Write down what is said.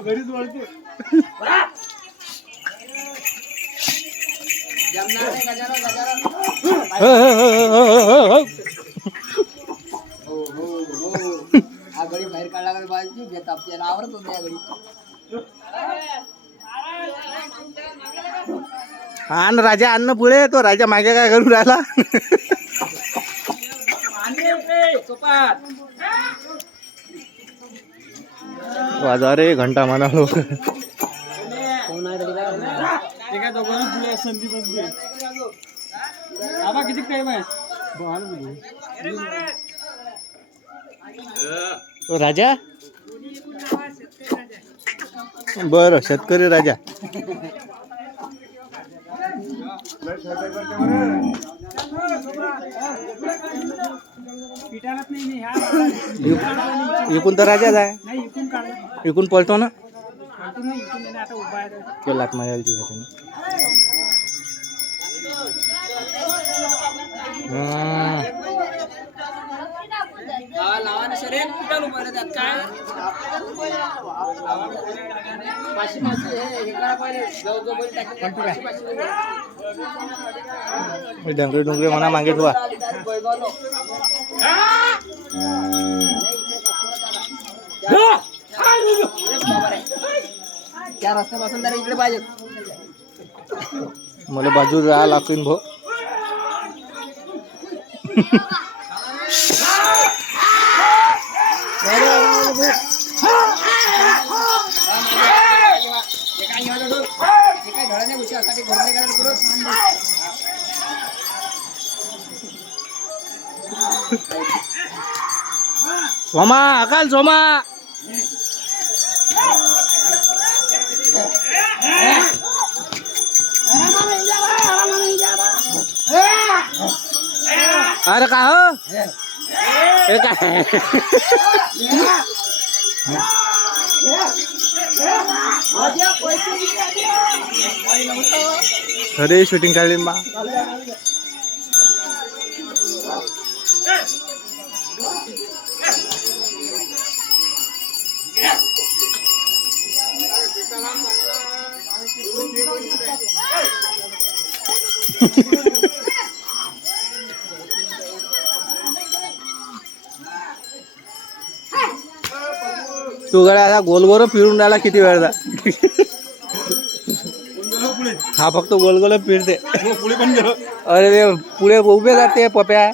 घरीच हा बाहेर काढला का होते आण राजा अन्न पुढे तो राजा मागे काय करून राहिला? वाजा रे घंटा म्हणा लोक कोण आहे गडी ते काय दोघांना पुढे संधी बंदी. आबा किती टाइम आहे? तो राजा? बर शेतकरी राजा. पिटालाच नाही मी ह्या इकून तर राजाच आहे. इकून पळतो ना? काढतो ना इथून येणं आता उभा आहे तो. तो लात मारायला होती पाचशे पाचशे हे करा पहिले जो जो बैल टाकेल त्याला पाचशे पाचशे रुपये. हे डोंगरे डोंगरे म्हणा मागे ठेवा. त्या रस्त्यापासून जरा इकडे पाहिजे मला बाजू राहा लागतील भाऊ हे काय घेऊन आलो तू? हे काय घोड्याने उशी असा घोडणे करायला पुरत सोमा अकाल सोमा अरे का हो हे काय अरे शूटिंग काढली मा. तू गोल आता फिरून राहिला किती वेळ वेळचा हा फक्त फिरते. पुढे पण गेलो. अरे ते पुढे उभे जाते पप्या.